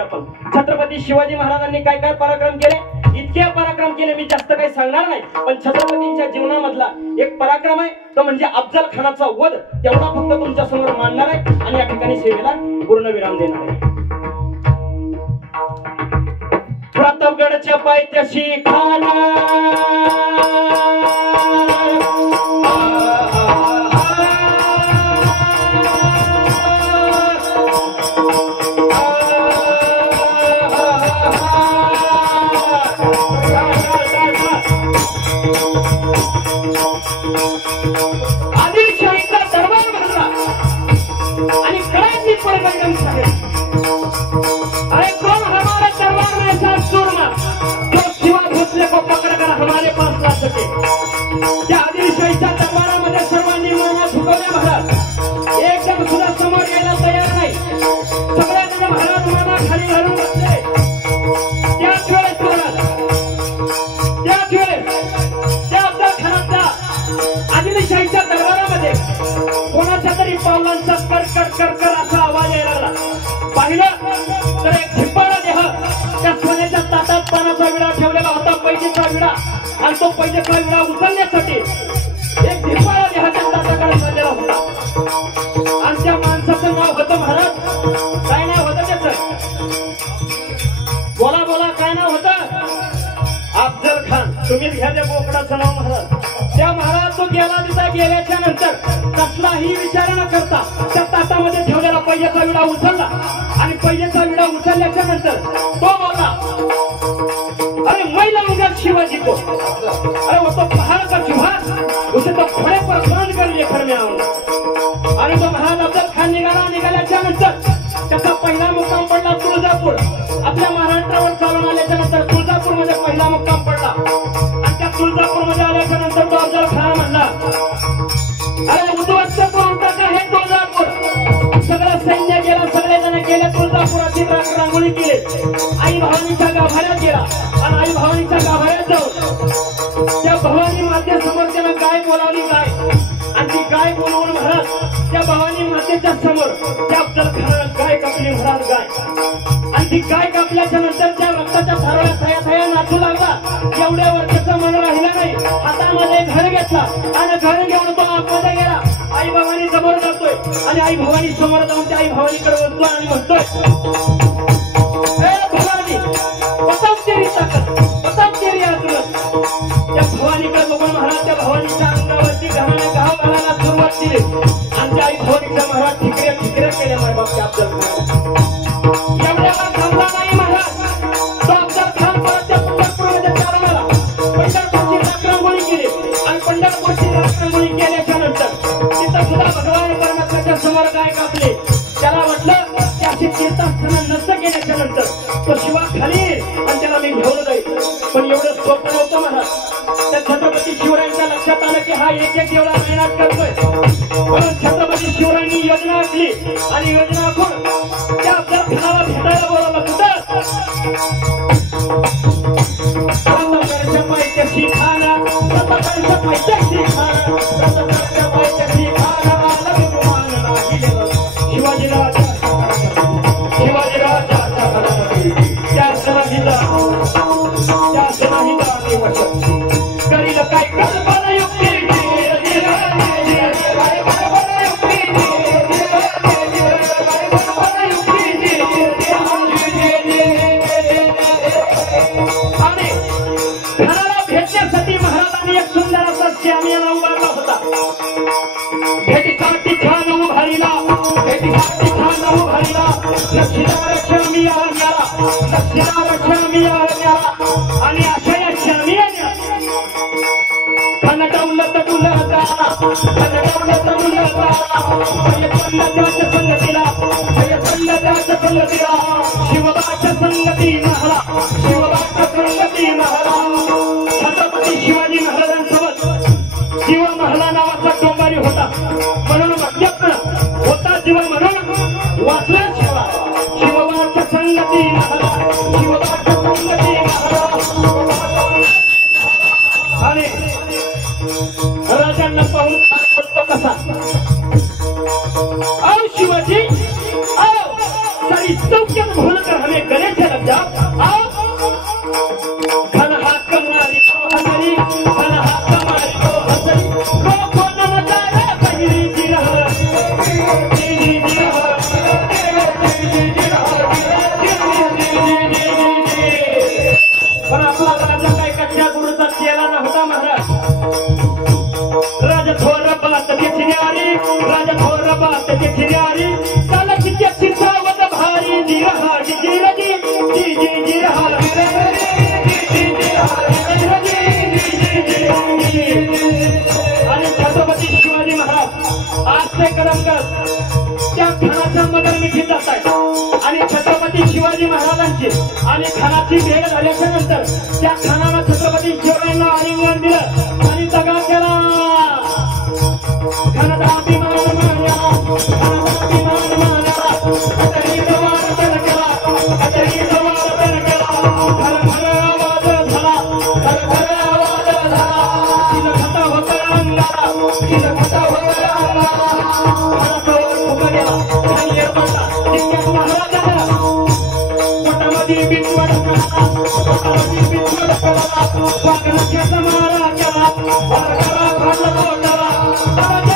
छत्रपती शिवाजी महाराजांनी काय काय पराक्रम केले, इतके पराक्रम केले मी जास्त काही सांगणार नाही। पण छत्रपतींच्या जीवनामधला एक पराक्रम आहे तो म्हणजे अफजल खानाचा वध, तेवढा फक्त तुमच्या समोर मांडणार आहे आणि या ठिकाणी सेवेला पूर्णविराम देणार आहे। प्रतापगडच्या पायथ्याशी खाना आदिलशाहीचा दरबार भरला आणि कळ्यांनी पडगडून सांगितलं, अरे कौन हमारे दरबार में ऐसा सूरमा जो शिवा भोसले को पकडकर हमारे पास ला सके। त्या आदिलशाहीच्या दरबारामध्ये सर्वांनी माना झुकवल्या महाराज एकदम सुद्धा समोर यायला तयार नाही। सगळ्यांना महाराज माना खाली घालून बसले। त्याच वेळेस त्या अफजल खानाचा आदिलशाहीच्या दरबारामध्ये कोणाच्या तरी पावलांचा कर असा आवाज यायला लागला। पाहिलं तर एक धिप्पाळा देह त्या सोन्याच्या ताटात पानाचा विडा ठेवलेला होता, पैजेचा विडा, आणि तो पैजेचा विडा उचलण्यासाठी एक धिप्पाळा देह त्या ताटाकडे चाललेला होता। आणि त्या माणसाचं नाव होतं महाराज, काय नाव होतं त्याचं? बोला बोला, काय नाव होतं? अफजल खान। तुम्ही घ्या त्या बोकडाचं नाव महाराज। त्या महाराज तो गेला तिथं गेल्याच्या नंतर कसलाही विचार न करता त्या ताटामध्ये ठेवलेला पैजेचा विडा उचलला आणि पैजेचा विडा उचलल्याच्या नंतर तो बोलला, अरे मैं लाऊंगा शिवाजी को, अरे वो तो पहाड़ का चूहा, उसे तो घोड़े पर बांध कर लेकर मैं आऊंगा। आणि तो महाराज अफजल खान निघाल्याच्या नंतर त्याचा पहिला मुक्काम पडला तुळजापूर। आपल्या महाराष्ट्रावर चालून आल्याच्या नंतर तुळजापूर मध्ये पहिला मुक्काम पडला आणि त्या तुळजापूर मध्ये आल्याच्या नंतर तो अफजल खान म्हणला, अरे उद्ध्वस्त करून टाका हे तुळजापूर। सगळं सैन्य गेला, सगळेजण गेले, तुळजापुराची रांगोळी केली, आई भवानीच्या गाभाऱ्यात गेला आणि आई भवानीच्या गाभाऱ्यात जाऊन त्या भवानी मातेसमोर त्यानं गाय बोलावली, गाय, आणि ती गाय बोलवून महाराज त्या भवानी मातेच्या समोर त्या अफजल खानानं गाय कापली महाराज, गाय। आणि ती गाय कापल्याच्या नंतर त्या रक्ताच्या थारोळ्या थया थया नाचू लागला। एवढ्यावर त्याचं मन राहिलं नाही, हातामध्ये घर घेतला आणि घर घेऊन तो आतमध्ये गेला। आई भवानी समोर जातोय आणि आई भवानी समोर जाऊन त्या आई भवानीकडे बसतो आणि म्हणतोय, भवानी बताव तेरी ताकद, बताव तेरी आजमत। त्या भवानीकडे बघून महाराज त्या भवानीच्या अंगावरती घामाने घाव घालायला सुरुवात केली आणि त्या आई भवानीच्या महाराज ठिकऱ्या केल्या मायबापच्या अफजल खान। एवढ्याला थांबला नाही महाराज, तो अफजल खान परत त्या पंढरपूरमध्ये चालून आला। पंढरपूरची रांगोळी केली आणि पंढरपूरची रांगोळी केल्याच्या नंतर तिथं सुद्धा भगवान परमेश्वराच्या समोर गाय कापली। त्याला वाटलं की अशी तीर्थस्थानं नष्ट केल्याच्या नंतर तो शिवा खाली आणि त्याला मी घेऊन जाईल, पण एवढं सोपं नव्हतं महाराज। त्या छत्रपती शिवरायांच्या लक्षात आलं की हा एक एवढा मेहनत करतोय, म्हणून छत्रपती शिवरायांनी योजना आखली आणि योजना आखून त्या अफजल खानाला भेटायला बोलावलं। प्रतापगडच्या पायथ्याशी खाना, प्रतापगडच्या पायथ्याशी खाना, प्रतापगडच्या पायथ्याशी खाना, शिवाजीराजा करील काय कल्पना युक्ती, आणि घराला भेटण्यासाठी महाराजांनी एक सुंदर असा शामियाना उभारला होता। भेटीसाठी छान उभारीला, भेटीसाठी छान उभारीला, लक्षीदार शामिया न्याला, लक्षीदार शामिया न्याला आणि अशा या शामियाने खनडवलं डुलत आला, खनडवलं डुलत आला, संगतीला शिवबाच्या संगती महला, शिवबाच्या संगती महला। छत्रपती शिवाजी महाराजांसोबत जीव महला नावाचा डोंबारी होता, म्हणून वाक्यात होता जीव म्हणून वाचला शिवा, शिवबाच्या संगती महला, शिवबाच्या संगती महला। आणि राजांना पाहून कसा, आओ शिवाजी आओ, सारी सौख्यम भूलकर हमें महाराजांची आणि खानाची भेट झाल्याच्या नंतर त्या खानानं छत्रपती शिवरायांना आलिंगन दिलं आणि दगा केला. खानाचा अभिमान मानला, खानाचा अभिमान मानला, कटरीचा वादन केला, कटरीचा वादन केला. भरभर आवाज झाला, भरभर आवाज झाला. तिनं खटा होता अंगाला, तिनं खटा होता अंगाला. खानाचं फुका गेला आणि एरपडला. तितक्यात महाराजांना पोटामध्ये बिटवड केला, पोटामध्ये बिटवड केला. वाघनखेचा मारा केला, वाघाला घातला पोटाला.